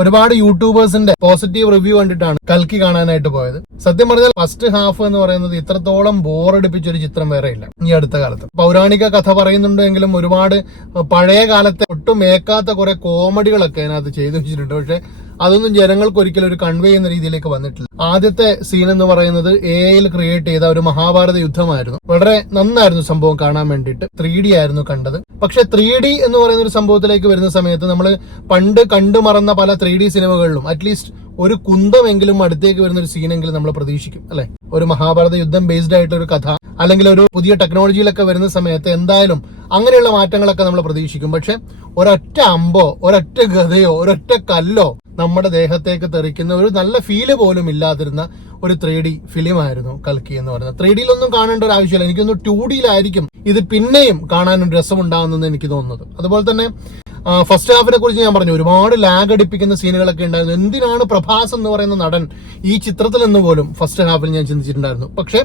ഒരുപാട് യൂട്യൂബേഴ്സിന്റെ positive review കണ്ടിട്ടാണ് കൽക്കി കാണാനായിട്ട് പോയത്. സത്യം പറഞ്ഞാൽ ഫസ്റ്റ് ഹാഫ് എന്ന് പറയുന്നത് ഇത്രത്തോളം ബോറടിപ്പിച്ച ഒരു ചിത്രം വേറെ ഇല്ല ഈ അടുത്ത കാലത്ത്. പൗരാണിക കഥ പറയുന്നുണ്ടെങ്കിലും ഒരുപാട് പഴയ കാലത്തെ ഒട്ടും ഏക്കാത്ത കുറെ കോമഡികളൊക്കെ അതിനകത്ത് ചെയ്തു വെച്ചിട്ടുണ്ട്. പക്ഷെ അതൊന്നും ജനങ്ങൾക്ക് ഒരിക്കലും ഒരു കൺവേ ചെയ്യുന്ന രീതിയിലേക്ക് വന്നിട്ടില്ല. ആദ്യത്തെ സീൻ എന്ന് പറയുന്നത് AI ക്രിയേറ്റ് ചെയ്ത ഒരു മഹാഭാരത യുദ്ധമായിരുന്നു. വളരെ നന്നായിരുന്നു സംഭവം കാണാൻ വേണ്ടിയിട്ട്. 3D ആയിരുന്നു കണ്ടത്. പക്ഷെ 3D എന്ന് പറയുന്ന ഒരു സംഭവത്തിലേക്ക് വരുന്ന സമയത്ത് നമ്മൾ പണ്ട് കണ്ടു മറന്ന പല 3D സിനിമകളിലും അറ്റ്ലീസ്റ്റ് ഒരു കുന്തമെങ്കിലും അടുത്തേക്ക് വരുന്ന ഒരു സീനെങ്കിലും നമ്മൾ പ്രതീക്ഷിക്കും അല്ലെ. ഒരു മഹാഭാരത യുദ്ധം ബേസ്ഡ് ആയിട്ടുള്ള ഒരു കഥ അല്ലെങ്കിൽ ഒരു പുതിയ ടെക്നോളജിയിലൊക്കെ വരുന്ന സമയത്ത് എന്തായാലും അങ്ങനെയുള്ള മാറ്റങ്ങളൊക്കെ നമ്മൾ പ്രതീക്ഷിക്കും. പക്ഷെ ഒരൊറ്റ അമ്പോ ഒരൊറ്റ ഗതയോ ഒരൊറ്റ കല്ലോ നമ്മുടെ ദേഹത്തേക്ക് തെറിക്കുന്ന ഒരു നല്ല ഫീല് പോലും ഇല്ലാതിരുന്ന ഒരു 3D ഫിലിം ആയിരുന്നു കൽക്കി എന്ന് പറയുന്നത്. 3Dയിലൊന്നും കാണേണ്ട ഒരു ആവശ്യമില്ല. എനിക്കൊന്ന് 2Dയിലായിരിക്കും ഇത് പിന്നെയും കാണാൻ ഒരു രസമുണ്ടാകുന്നെന്ന് എനിക്ക് തോന്നുന്നത്. അതുപോലെ തന്നെ ഫസ്റ്റ് ഹാഫിനെ കുറിച്ച് ഞാൻ പറഞ്ഞു, ഒരുപാട് ലാഗ് അടിപ്പിക്കുന്ന സീനുകളൊക്കെ ഉണ്ടായിരുന്നു. എന്തിനാണ് പ്രഭാസ് എന്ന് പറയുന്ന നടൻ ഈ ചിത്രത്തിൽ എന്ന് പോലും ഫസ്റ്റ് ഹാഫിൽ ഞാൻ ചിന്തിച്ചിട്ടുണ്ടായിരുന്നു. പക്ഷെ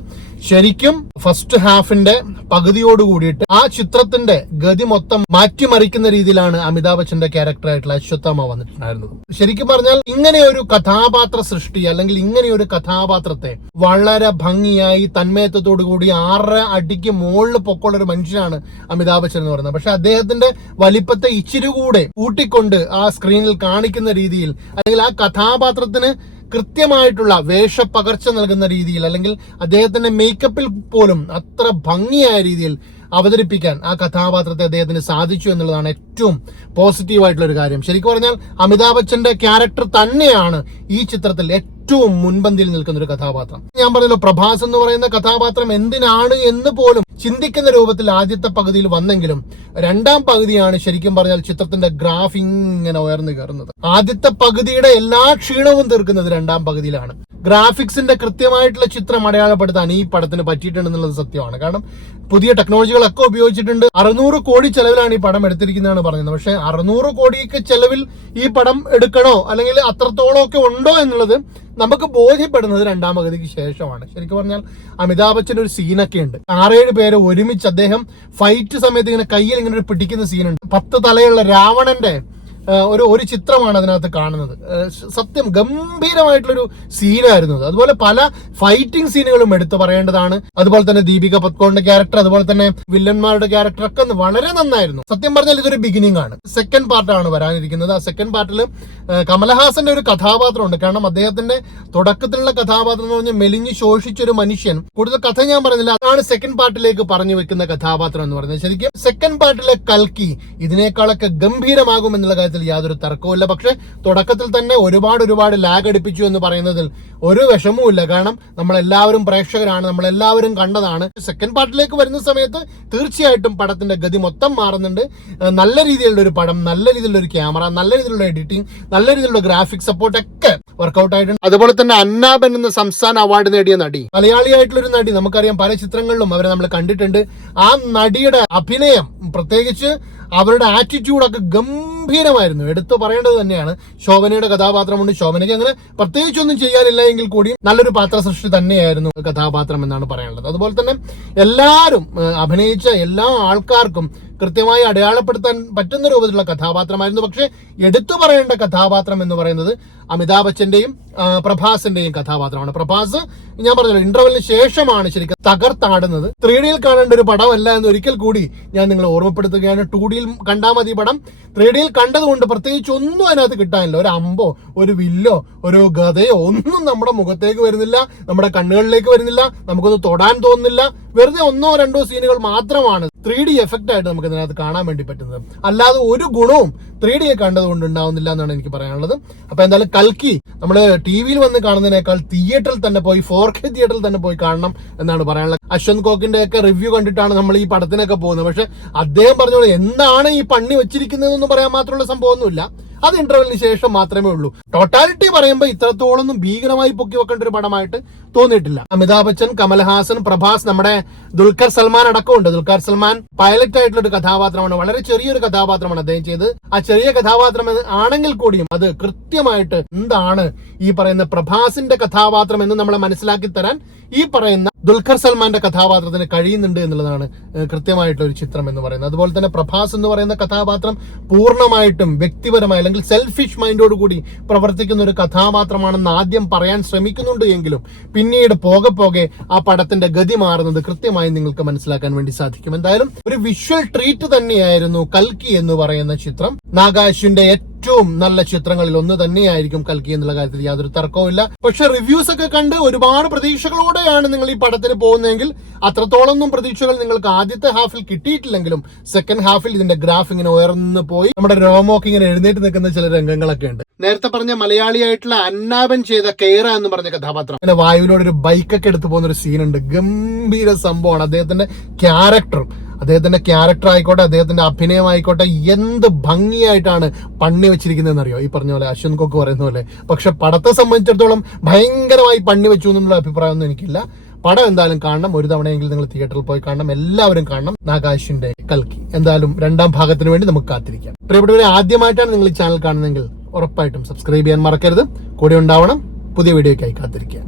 ശരിക്കും ഫസ്റ്റ് ഹാഫിന്റെ പകുതിയോട് കൂടിയിട്ട് ആ ചിത്രത്തിന്റെ ഗതി മൊത്തം മാറ്റിമറിക്കുന്ന രീതിയിലാണ് അമിതാഭ് ബച്ചന്റെ ക്യാരക്ടറായിട്ടുള്ള അശ്വത്ഥാമ വന്നിട്ടുണ്ടായിരുന്നത്. ശരിക്കും പറഞ്ഞാൽ ഇങ്ങനെ ഒരു കഥാപാത്ര സൃഷ്ടി അല്ലെങ്കിൽ ഇങ്ങനെ ഒരു കഥാപാത്രത്തെ വളരെ ഭംഗിയായി തന്മയത്വത്തോടു കൂടി 6 അടിക്ക് മുകളിൽ പൊക്കമുള്ള ഒരു മനുഷ്യനാണ് അമിതാഭ് ബച്ചൻ എന്ന് പറയുന്നത്. പക്ഷെ അദ്ദേഹത്തിന്റെ വലിപ്പത്തെ ഇച്ചിരി കൂടെ കൂട്ടിക്കൊണ്ട് ആ സ്ക്രീനിൽ കാണിക്കുന്ന രീതിയിൽ അല്ലെങ്കിൽ ആ കഥാപാത്രത്തിന് കൃത്യമായിട്ടുള്ള വേഷപ്പകർച്ച നൽകുന്ന രീതിയിൽ അല്ലെങ്കിൽ അദ്ദേഹത്തിന്റെ മേക്കപ്പിൽ പോലും അത്ര ഭംഗിയായ രീതിയിൽ അവതരിപ്പിക്കാൻ ആ കഥാപാത്രത്തെ അദ്ദേഹത്തിന് സാധിച്ചു എന്നുള്ളതാണ് ഏറ്റവും പോസിറ്റീവായിട്ടുള്ള ഒരു കാര്യം. ശരിക്കും പറഞ്ഞാൽ അമിതാഭ് ബച്ചന്റെ ക്യാരക്ടർ തന്നെയാണ് ഈ ചിത്രത്തിൽ ഏറ്റവും മുൻപന്തിയിൽ നിൽക്കുന്ന ഒരു കഥാപാത്രം. ഞാൻ പറഞ്ഞല്ലോ, പ്രഭാസ് എന്ന് പറയുന്ന കഥാപാത്രം എന്തിനാണ് എന്ന് പോലും ചിന്തിക്കുന്ന രൂപത്തിൽ ആദ്യത്തെ പകുതിയിൽ വന്നെങ്കിലും രണ്ടാം പകുതിയാണ് ശരിക്കും പറഞ്ഞാൽ ചിത്രത്തിന്റെ ഗ്രാഫ് ഇങ്ങനെ ഉയർന്നു കയറുന്നത്. ആദ്യത്തെ പകുതിയുടെ എല്ലാ ക്ഷീണവും തീർക്കുന്നത് രണ്ടാം പകുതിയിലാണ്. ഗ്രാഫിക്സിന്റെ കൃത്യമായിട്ടുള്ള ചിത്രം അടയാളപ്പെടുത്താൻ ഈ പടത്തിന് പറ്റിയിട്ടുണ്ടെന്നുള്ളത് സത്യമാണ്. കാരണം പുതിയ ടെക്നോളജികളൊക്കെ ഉപയോഗിച്ചിട്ടുണ്ട്. 600 കോടി ചെലവിലാണ് ഈ പടം എടുത്തിരിക്കുന്നതാണ് പറയുന്നത്. പക്ഷെ 600 കോടിയൊക്കെ ചെലവിൽ ഈ പടം എടുക്കണോ അല്ലെങ്കിൽ അത്രത്തോളം ഒക്കെ ഉണ്ടോ എന്നുള്ളത് നമുക്ക് ബോധ്യപ്പെടുന്നത് രണ്ടാം പകുതിക്ക് ശേഷമാണ്. ശരിക്കും പറഞ്ഞാൽ അമിതാഭ് ബച്ചന്റെ ഒരു സീനൊക്കെ ഉണ്ട്. 6-7 പേര് ഒരുമിച്ച് അദ്ദേഹം ഫൈറ്റ് സമയത്ത് ഇങ്ങനെ കയ്യിൽ ഇങ്ങനെ ഒരു പിടിക്കുന്ന സീനുണ്ട്. 10 തലയുള്ള രാവണന്റെ ഒരു ചിത്രമാണ് അതിനകത്ത് കാണുന്നത്. സത്യം ഗംഭീരമായിട്ടുള്ളൊരു സീനായിരുന്നു അത്. അതുപോലെ പല ഫൈറ്റിംഗ് സീനുകളും എടുത്തു പറയേണ്ടതാണ്. അതുപോലെ തന്നെ ദീപിക പത്കോണിന്റെ ക്യാരക്ടർ, അതുപോലെ തന്നെ വില്ലന്മാരുടെ ക്യാരക്ടർ ഒക്കെ വളരെ നന്നായിരുന്നു. സത്യം പറഞ്ഞാൽ ഇതൊരു ബിഗിനിങ് ആണ്. സെക്കൻഡ് പാർട്ടാണ് വരാനിരിക്കുന്നത്. ആ സെക്കൻഡ് പാർട്ടിൽ കമലഹാസന്റെ ഒരു കഥാപാത്രമുണ്ട്. കാരണം അദ്ദേഹത്തിന്റെ തുടക്കത്തിലുള്ള കഥാപാത്രം എന്ന് പറഞ്ഞാൽ മെലിഞ്ഞ് ശോഷിച്ചൊരു മനുഷ്യൻ. കൂടുതൽ കഥ ഞാൻ പറയുന്നില്ല, അതാണ് സെക്കൻഡ് പാർട്ടിലേക്ക് പറഞ്ഞു വെക്കുന്ന കഥാപാത്രം എന്ന് പറയുന്നത്. ശരിക്കും സെക്കൻഡ് പാർട്ടിലെ കൽക്കി ഇതിനേക്കാളൊക്കെ ഗംഭീരമാകും എന്നുള്ള കാര്യത്തിൽ യാതൊരു തർക്കവുമില്ല. പക്ഷെ തുടക്കത്തിൽ തന്നെ ഒരുപാട് ലാഗ് അടിപ്പിച്ചു എന്ന് പറയുന്നതിൽ ഒരു വിഷമവുമില്ല. കാരണം നമ്മളെല്ലാവരും പ്രേക്ഷകരാണ്, നമ്മളെല്ലാവരും കണ്ടതാണ്. സെക്കൻഡ് പാർട്ടിലേക്ക് വരുന്ന സമയത്ത് തീർച്ചയായിട്ടും പടത്തിന്റെ ഗതി മൊത്തം മാറുന്നുണ്ട്. നല്ല രീതിയിലുള്ള ഒരു പടം, നല്ല രീതിയിലുള്ള ഒരു ക്യാമറ, നല്ല രീതിയിലുള്ള എഡിറ്റിംഗ്, നല്ല രീതിയിലുള്ള ഗ്രാഫിക് സപ്പോർട്ട് ഒക്കെ വർക്ക്ഔട്ട് ആയിട്ടുണ്ട്. അതുപോലെ തന്നെ അന്നാബൻ എന്ന സംസ്ഥാന അവാർഡ് നേടിയ നടി, മലയാളിയായിട്ടുള്ള ഒരു നടി, നമുക്കറിയാം പല ചിത്രങ്ങളിലും അവരെ നമ്മൾ കണ്ടിട്ടുണ്ട്. ആ നടിയുടെ അഭിനയം, പ്രത്യേകിച്ച് അവരുടെ ആറ്റിറ്റ്യൂഡൊക്കെ ഗംഭീരമായിരുന്നു, എടുത്തു പറയേണ്ടത് തന്നെയാണ്. ശോഭനയുടെ കഥാപാത്രമുണ്ട്. ശോഭനയ്ക്ക് അങ്ങനെ പ്രത്യേകിച്ചൊന്നും ചെയ്യാനില്ല എങ്കിൽ കൂടി നല്ലൊരു പാത്ര സൃഷ്ടി തന്നെയായിരുന്നു കഥാപാത്രം എന്നാണ് പറയാനുള്ളത്. അതുപോലെ തന്നെ എല്ലാവരും അഭിനയിച്ച എല്ലാ ആൾക്കാർക്കും കൃത്യമായി അടയാളപ്പെടുത്താൻ പറ്റുന്ന രൂപത്തിലുള്ള കഥാപാത്രമായിരുന്നു. പക്ഷെ എടുത്തു പറയേണ്ട കഥാപാത്രം എന്ന് പറയുന്നത് അമിതാഭ് ബച്ചന്റെയും പ്രഭാസിന്റെയും കഥാപാത്രമാണ്. പ്രഭാസ് ഞാൻ പറഞ്ഞല്ലോ ഇന്റർവെല്ലിന് ശേഷമാണ് ശരിക്കും തകർത്താടുന്നത്. 3Dയിൽ കാണേണ്ട ഒരു പടമല്ല എന്ന് ഒരിക്കൽ കൂടി ഞാൻ നിങ്ങളെ ഓർമ്മപ്പെടുത്തുകയാണ്. 2Dയിൽ കണ്ടാൽ മതി പടം. 3Dയിൽ കണ്ടതുകൊണ്ട് പ്രത്യേകിച്ച് ഒന്നും അതിനകത്ത് കിട്ടാനില്ല. ഒരു അമ്പോ ഒരു വില്ലോ ഒരു ഗതയോ ഒന്നും നമ്മുടെ മുഖത്തേക്ക് വരുന്നില്ല, നമ്മുടെ കണ്ണുകളിലേക്ക് വരുന്നില്ല, നമുക്കൊന്ന് തൊടാൻ തോന്നുന്നില്ല. വെറുതെ 1-2 സീനുകൾ മാത്രമാണ് 3D എഫക്റ്റ് ആയിട്ട് നമുക്ക് ഇതിനകത്ത് കാണാൻ വേണ്ടി പറ്റുന്നത്. അല്ലാതെ ഒരു ഗുണവും 3Dയെ കണ്ടതുകൊണ്ട് ഉണ്ടാവുന്നില്ല എന്നാണ് എനിക്ക് പറയാനുള്ളത്. അപ്പൊ എന്തായാലും കൽക്കി നമ്മൾ TV-യിൽ വന്ന് കാണുന്നതിനേക്കാൾ തിയേറ്ററിൽ തന്നെ പോയി 4K തിയേറ്ററിൽ തന്നെ പോയി കാണണം എന്നാണ് പറയാനുള്ളത്. അശ്വന്ത് കോക്കിന്റെ ഒക്കെ റിവ്യൂ കണ്ടിട്ടാണ് നമ്മൾ ഈ പടത്തിനൊക്കെ പോകുന്നത്. പക്ഷെ അദ്ദേഹം പറഞ്ഞോളൂ എന്താണ് ഈ പണി വെച്ചിരിക്കുന്നതെന്ന് പറയാൻ മാത്രമുള്ള സംഭവമൊന്നുമില്ല. അത് ഇന്റർവെല്ലിന് ശേഷം മാത്രമേ ഉള്ളൂ. ടോട്ടാലിറ്റി പറയുമ്പോൾ ഇത്രത്തോളൊന്നും ഭീകരമായി പൊക്കി വെക്കേണ്ട ഒരു പടമായിട്ട് തോന്നിയിട്ടില്ല. അമിതാഭ് ബച്ചൻ, കമൽഹാസൻ, പ്രഭാസ്, നമ്മുടെ ദുൽഖർ സൽമാൻ അടക്കമുണ്ട്. ദുൽഖർ സൽമാൻ പൈലറ്റ് ആയിട്ടുള്ള ഒരു കഥാപാത്രമാണ്. വളരെ ചെറിയൊരു കഥാപാത്രമാണ് അദ്ദേഹം ചെയ്തത്. ആ ചെറിയ കഥാപാത്രം ആണെങ്കിൽ കൂടിയും അത് കൃത്യമായിട്ട് എന്താണ് ഈ പറയുന്ന പ്രഭാസിന്റെ കഥാപാത്രം എന്ന് നമ്മളെ മനസ്സിലാക്കി തരാൻ ഈ പറയുന്ന ദുൽഖർ സൽമാന്റെ കഥാപാത്രത്തിന് കഴിയുന്നുണ്ട് എന്നുള്ളതാണ് കൃത്യമായിട്ടുള്ള ഒരു ചിത്രം എന്ന് പറയുന്നത്. അതുപോലെ തന്നെ പ്രഭാസ് എന്ന് പറയുന്ന കഥാപാത്രം പൂർണ്ണമായിട്ടും വ്യക്തിപരമായ അല്ലെങ്കിൽ സെൽഫിഷ് മൈൻഡോട് കൂടി പ്രവർത്തിക്കുന്ന ഒരു കഥാപാത്രമാണെന്ന് ആദ്യം പറയാൻ ശ്രമിക്കുന്നുണ്ട് എങ്കിലും പിന്നീട് പോകെ പോകെ ആ പടത്തിന്റെ ഗതി മാറുന്നത് കൃത്യമായി നിങ്ങൾക്ക് മനസ്സിലാക്കാൻ വേണ്ടി സാധിക്കും. എന്തായാലും ഒരു വിഷ്വൽ ട്രീറ്റ് തന്നെയായിരുന്നു കൽക്കി എന്ന് പറയുന്ന ചിത്രം. നാഗ അശ്വിന്റെ ഏറ്റവും നല്ല ചിത്രങ്ങളിൽ ഒന്ന് തന്നെയായിരിക്കും കൽക്കി എന്നുള്ള കാര്യത്തിൽ യാതൊരു തർക്കവുമില്ല. പക്ഷെ റിവ്യൂസ് ഒക്കെ കണ്ട് ഒരുപാട് പ്രതീക്ഷകളോടെയാണ് നിങ്ങൾ ഈ പടത്തിന് പോകുന്നതെങ്കിൽ അത്രത്തോളൊന്നും പ്രതീക്ഷകൾ നിങ്ങൾക്ക് ആദ്യത്തെ ഹാഫിൽ കിട്ടിയിട്ടില്ലെങ്കിലും സെക്കൻഡ് ഹാഫിൽ ഇതിന്റെ ഗ്രാഫ് ഇങ്ങനെ ഉയർന്നു പോയി നമ്മുടെ രോമമൊക്കെ ഇങ്ങനെ എഴുന്നേറ്റ് നിൽക്കുന്ന ചില രംഗങ്ങളൊക്കെ ഉണ്ട്. നേരത്തെ പറഞ്ഞ മലയാളിയായിട്ടുള്ള അന്നാബൻ ചെയ്ത കെയറ എന്ന് പറഞ്ഞ കഥാപാത്രം അങ്ങനെ വായുവിനോട് ഒരു ബൈക്കൊക്കെ എടുത്തു പോകുന്ന ഒരു സീനുണ്ട്. ഗംഭീര സംഭവമാണ്. അദ്ദേഹത്തിന്റെ ക്യാരക്ടർ ആയിക്കോട്ടെ, അദ്ദേഹത്തിന്റെ അഭിനയം ആയിക്കോട്ടെ, എന്ത് ഭംഗിയായിട്ടാണ് പണി വെച്ചിരിക്കുന്നതെന്ന് അറിയോ? ഈ പറഞ്ഞ പോലെ അശ്വന്ത് കൊക്ക് പറയുന്ന പോലെ. പക്ഷെ പടത്തെ സംബന്ധിച്ചിടത്തോളം ഭയങ്കരമായി പണി വെച്ചു എന്നുള്ള അഭിപ്രായമൊന്നും എനിക്കില്ല. പടം എന്തായാലും കാണണം, ഒരു തവണയെങ്കിലും നിങ്ങൾ തിയേറ്ററിൽ പോയി കാണണം, എല്ലാവരും കാണണം നാഗ അശ്വിന്റെ കൽക്കി. എന്തായാലും രണ്ടാം ഭാഗത്തിന് വേണ്ടി നമുക്ക് കാത്തിരിക്കാം. പ്രിയപ്പെട്ടവരെ, ആദ്യമായിട്ടാണ് നിങ്ങൾ ഈ ചാനൽ കാണുന്നതെങ്കിൽ ഉറപ്പായിട്ടും സബ്സ്ക്രൈബ് ചെയ്യാൻ മറക്കരുത്. കൂടെ ഉണ്ടാവണം. പുതിയ വീഡിയോയ്ക്കായി കാത്തിരിക്കുക.